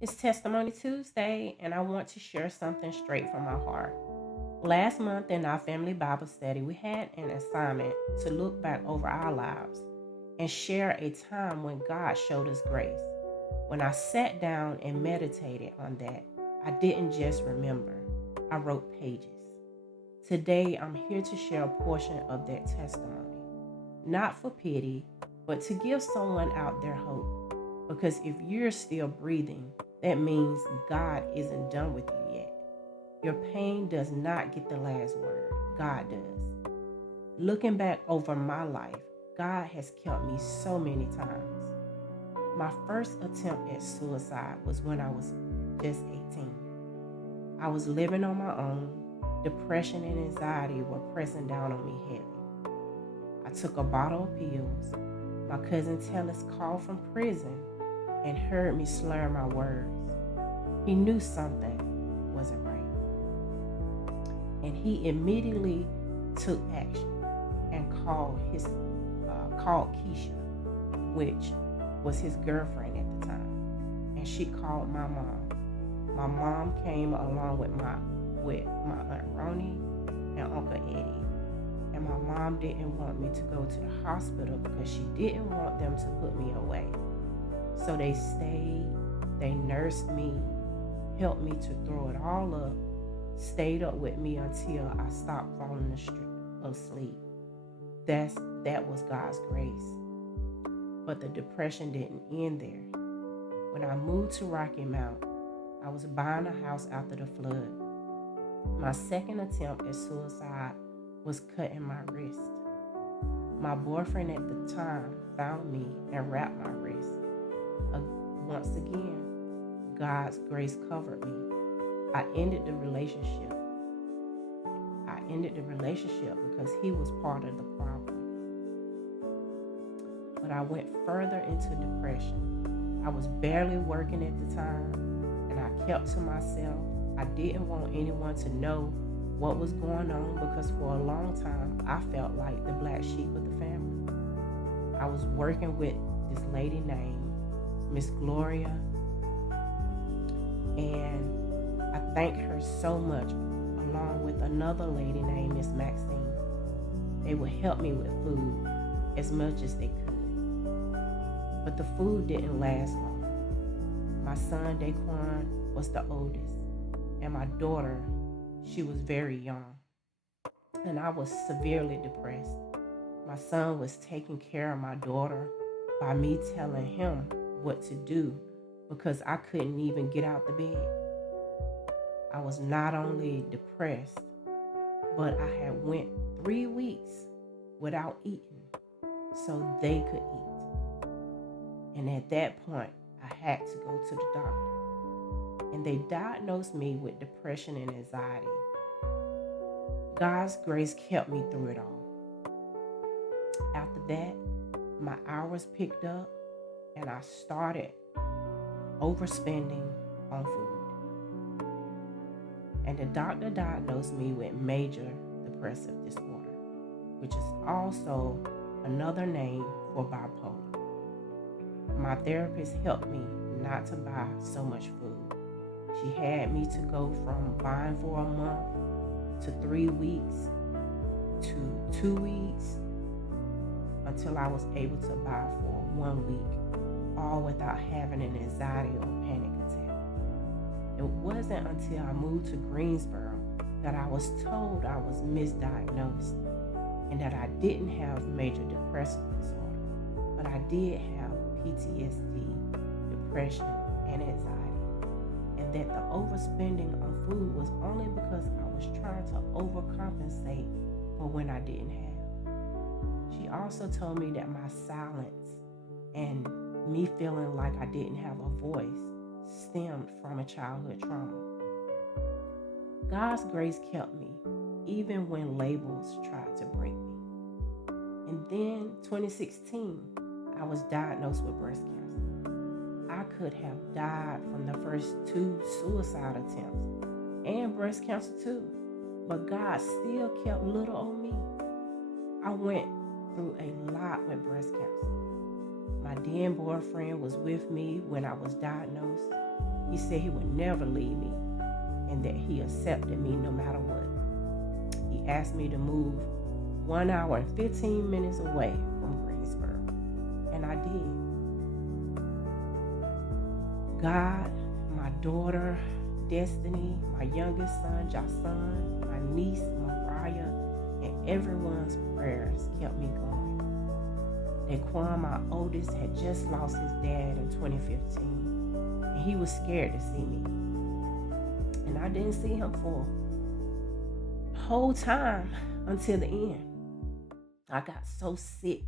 It's Testimony Tuesday, and I want to share something straight from my heart. Last month in our family Bible study, we had an assignment to look back over our lives and share a time when God showed us grace. When I sat down and meditated on that, I didn't just remember, I wrote pages. Today, I'm here to share a portion of that testimony, not for pity, but to give someone out there hope. Because if you're still breathing, that means God isn't done with you yet. Your pain does not get the last word, God does. Looking back over my life, God has kept me so many times. My first attempt at suicide was when I was just 18. I was living on my own. Depression and anxiety were pressing down on me heavy. I took a bottle of pills. My cousin Tellis called from prison and heard me slur my words. He knew something wasn't right. And he immediately took action and called Keisha, which was his girlfriend at the time. And she called my mom. My mom came along with my Aunt Ronnie and Uncle Eddie. And my mom didn't want me to go to the hospital because she didn't want them to put me away. So they stayed, they nursed me, helped me to throw it all up, stayed up with me until I stopped falling asleep. That was God's grace. But the depression didn't end there. When I moved to Rocky Mount, I was buying a house after the flood. My second attempt at suicide was cutting my wrist. My boyfriend at the time found me and wrapped my wrist. Once again, God's grace covered me. I ended the relationship. Because he was part of the problem. But I went further into depression. I was barely working at the time, and I kept to myself. I didn't want anyone to know what was going on because for a long time, I felt like the black sheep of the family. I was working with this lady named Miss Gloria, and I thank her so much, along with another lady named Miss Maxine. They would help me with food as much as they could. But the food didn't last long. My son Daquan was the oldest, and my daughter, she was very young, and I was severely depressed. My son was taking care of my daughter by me telling him what to do because I couldn't even get out the bed. I was not only depressed, but I had went 3 weeks without eating so they could eat. And at that point, I had to go to the doctor. And they diagnosed me with depression and anxiety. God's grace kept me through it all. After that, my hours picked up and I started overspending on food. And the doctor diagnosed me with major depressive disorder, which is also another name for bipolar. My therapist helped me not to buy so much food. She had me to go from buying for a month to 3 weeks to 2 weeks until I was able to buy for 1 week, all without having an anxiety or panic attack. It wasn't until I moved to Greensboro that I was told I was misdiagnosed and that I didn't have major depressive disorder, but I did have PTSD, depression, and anxiety, and that the overspending on food was only because I was trying to overcompensate for when I didn't have. She also told me that my silence and me feeling like I didn't have a voice stemmed from a childhood trauma. God's grace kept me, even when labels tried to break me. And then 2016, I was diagnosed with breast cancer. I could have died from the first 2 suicide attempts and breast cancer too, but God still kept little on me. I went through a lot with breast cancer. My then boyfriend was with me when I was diagnosed. He said he would never leave me and that he accepted me no matter what. He asked me to move 1 hour and 15 minutes away from Greensboro, and I did. God, my daughter, Destiny, my youngest son, Jason, my niece, Mariah, and everyone's prayers kept me going. Daquan, my oldest, had just lost his dad in 2015, and he was scared to see me. And I didn't see him for the whole time until the end. I got so sick.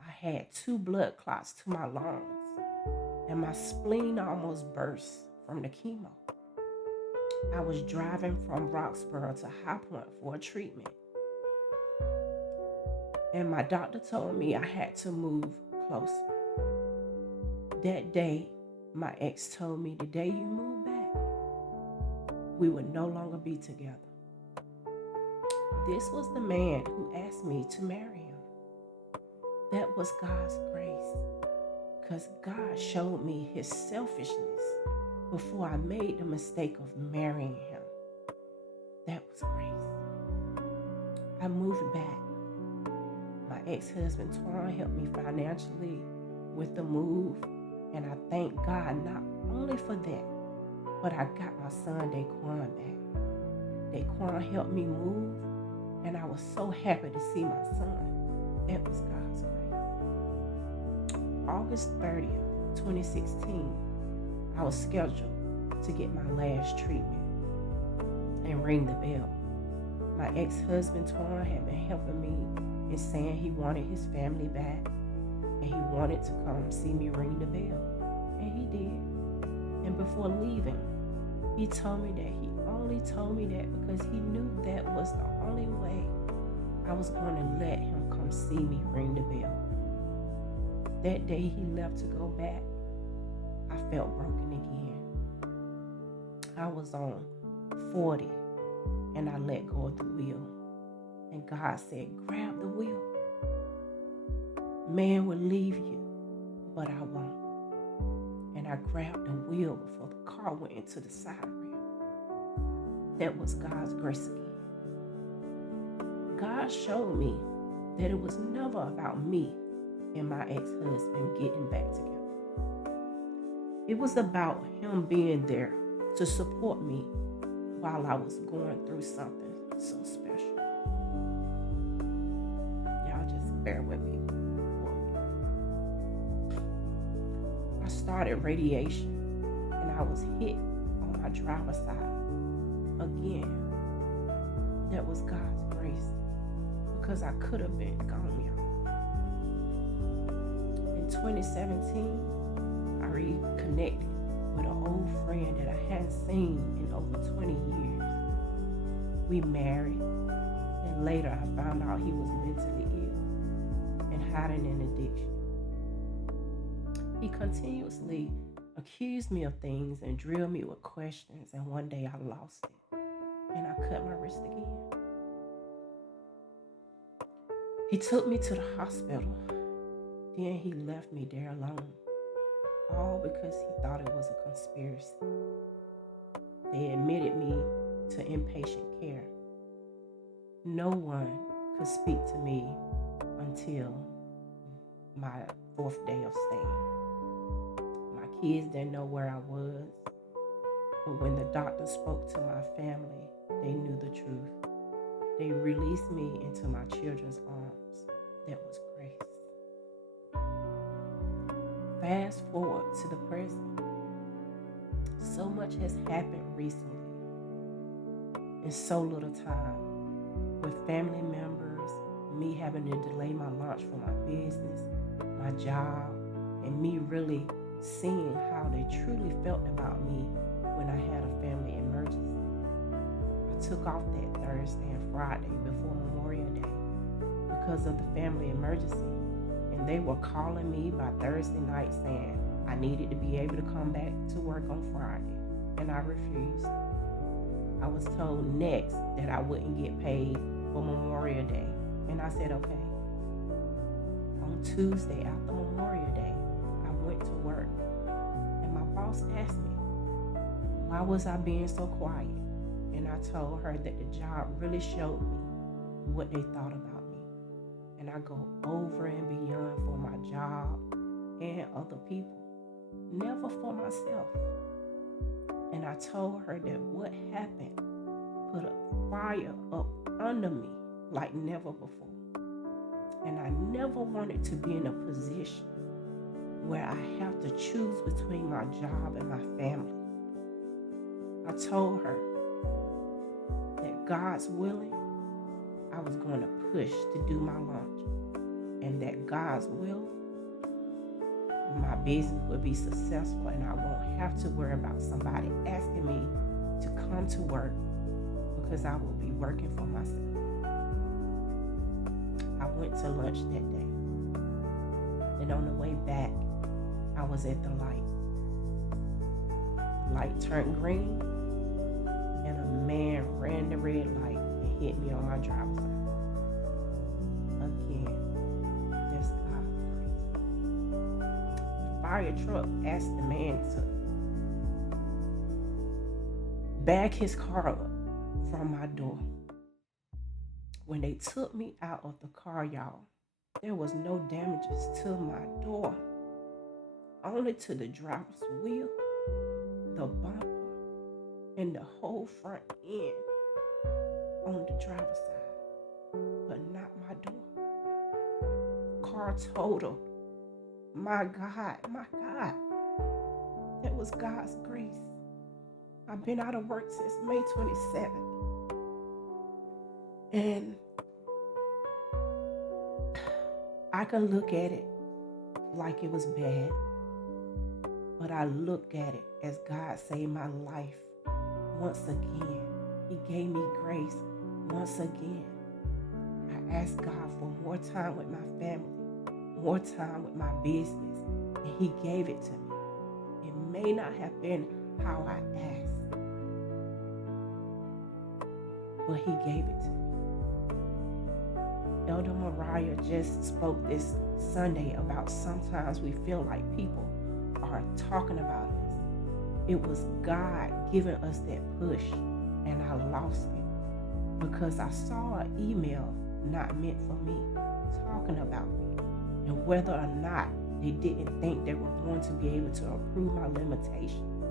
I had 2 blood clots to my lungs, and my spleen almost burst from the chemo. I was driving from Roxborough to High Point for a treatment, and my doctor told me I had to move closer. That day, my ex told me, the day you move back, we would no longer be together. This was the man who asked me to marry him. That was God's grace, because God showed me his selfishness before I made the mistake of marrying him. That was grace. I moved back. My ex-husband, Twan, helped me financially with the move, and I thank God not only for that, but I got my son, Daquan, back. Daquan helped me move, and I was so happy to see my son. That was God's grace. August 30th, 2016, I was scheduled to get my last treatment and ring the bell. My ex-husband, Twan, had been helping me and saying he wanted his family back and he wanted to come see me ring the bell. And he did. And before leaving, he told me that he only told me that because he knew that was the only way I was going to let him come see me ring the bell. That day he left to go back, I felt broken again. I was on 40 and I let go of the wheel. And God said, grab the wheel. Man will leave you, but I won't. And I grabbed the wheel before the car went into the side rail. That was God's grace again. God showed me that it was never about me and my ex-husband getting back together. It was about him being there to support me while I was going through something so special. Y'all just bear with me. I started radiation and I was hit on my driver's side again. That was God's grace, because I could have been gone, y'all. In 2017, I reconnected with an old friend that I hadn't seen in over 20 years. We married, and later I found out he was mentally ill and hiding an addiction. He continuously accused me of things and drilled me with questions, and one day I lost it, and I cut my wrist again. He took me to the hospital, then he left me there alone, all because he thought it was a conspiracy. They admitted me to inpatient care. No one could speak to me until my 4th day of staying. My kids didn't know where I was, but when the doctor spoke to my family, they knew the truth. They released me into my children's arms. That was grace. Fast forward to the present. So much has happened recently in so little time, with family members, me having to delay my launch for my business, my job, and me really seeing how they truly felt about me when I had a family emergency. I took off that Thursday and Friday before Memorial Day because of the family emergency, and they were calling me by Thursday night saying I needed to be able to come back to work on Friday, and I refused. I was told next that I wouldn't get paid for Memorial Day, and I said okay. On Tuesday after Memorial Day, I went to work, and my boss asked me, why was I being so quiet? And I told her that the job really showed me what they thought about me. And I go over and beyond for my job and other people, never for myself. And I told her that what happened put a fire up under me like never before. And I never wanted to be in a position where I have to choose between my job and my family. I told her that God's willing, I was going to push to do my launch. And that God's will, my business would be successful and I won't have to worry about somebody asking me to come to work because I will be working for myself. I went to lunch that day. And on the way back, I was at the light. Light turned green and a man ran the red light and hit me on my driver's side. Again, that's God's grace. The fire truck asked the man to back his car up from my door. When they took me out of the car, y'all, there was no damages to my door, only to the driver's wheel, the bumper, and the whole front end on the driver's side, but not my door. Car totaled. My God, that was God's grace. I've been out of work since May 27th. And I can look at it like it was bad, but I look at it as God saved my life once again. He gave me grace once again. I asked God for more time with my family, more time with my business, and He gave it to me. It may not have been how I asked, but He gave it to me. Elder Mariah just spoke this Sunday about sometimes we feel like people are talking about us. It was God giving us that push, and I lost it because I saw an email not meant for me talking about me, and whether or not they didn't think they were going to be able to approve my limitations,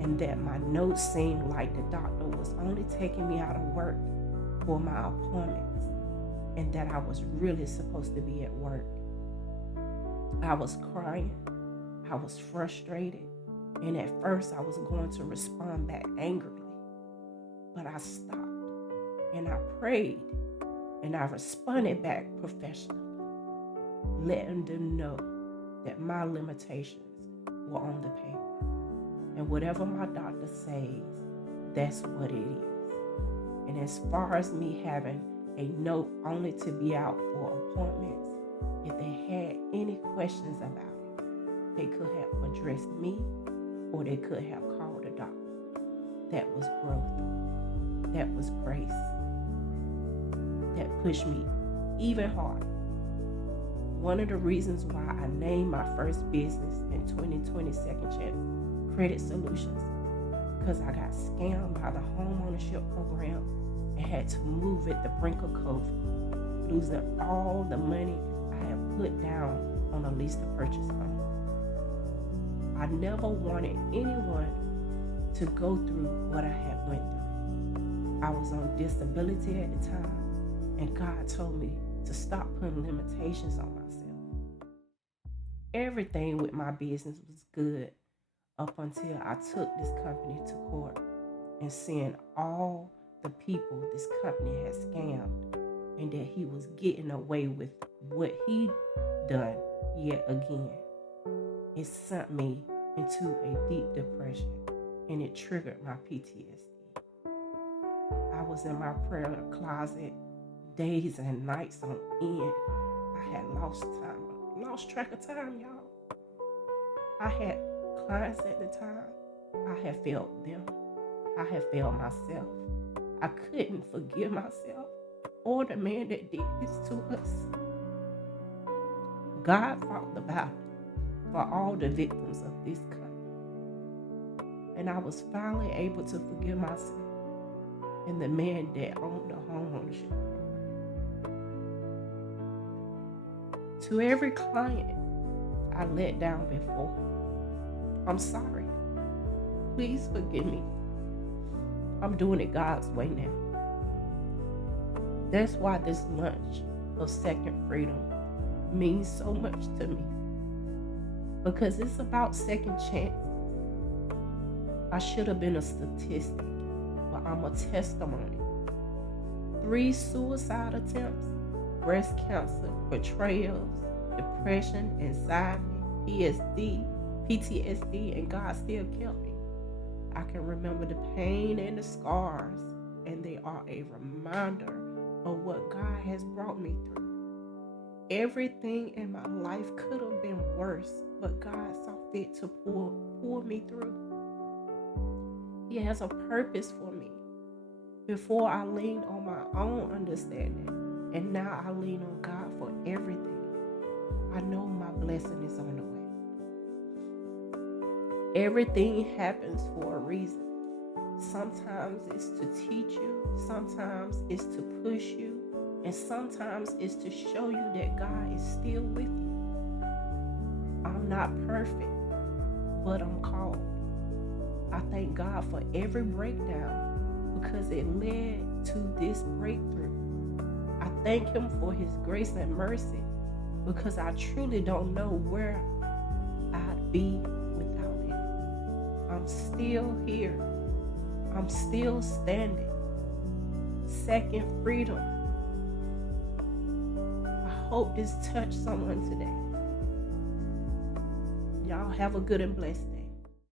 and that my notes seemed like the doctor was only taking me out of work for my appointments, and that I was really supposed to be at work. I was crying. I was frustrated. And at first I was going to respond back angrily. But I stopped and I prayed and I responded back professionally, letting them know that my limitations were on the paper. And whatever my doctor says, that's what it is. And as far as me having a note only to be out for appointments, if they had any questions about it, they could have addressed me or they could have called a doctor. That was growth. That was grace. That pushed me even harder. One of the reasons why I named my first business in 2020 Second Chance Credit Solutions, because I got scammed by the homeownership program and had to move at the brink of COVID, losing all the money I had put down on a lease to purchase home. I never wanted anyone to go through what I had went through. I was on disability at the time, and God told me to stop putting limitations on myself. Everything with my business was good up until I took this company to court and seeing all the people this company had scammed, and that he was getting away with what he done yet again. It sent me into a deep depression, and it triggered my PTSD. I was in my prayer closet days and nights on end. I had lost track of time, y'all. I had clients at the time. I had failed them. I had failed myself. I couldn't forgive myself or the man that did this to us. God fought the battle for all the victims of this country. And I was finally able to forgive myself and the man that owned the homeownership program. To every client I let down before, I'm sorry. Please forgive me. I'm doing it God's way now. That's why this lunch of second freedom means so much to me. Because it's about second chances. I should have been a statistic, but I'm a testimony. 3 suicide attempts, breast cancer, betrayals, depression, anxiety, PTSD, and God still kept me. I can remember the pain and the scars, and they are a reminder of what God has brought me through. Everything in my life could have been worse, but God saw fit to pull me through. He has a purpose for me. Before I leaned on my own understanding, and now I lean on God for everything. I know my blessing is on the way. Everything happens for a reason. Sometimes it's to teach you, sometimes it's to push you, and sometimes it's to show you that God is still with you. I'm not perfect, but I'm called. I thank God for every breakdown because it led to this breakthrough. I thank Him for His grace and mercy because I truly don't know where I'd be without Him. I'm still here. I'm still standing. Second freedom. I hope this touched someone today. Y'all have a good and blessed day.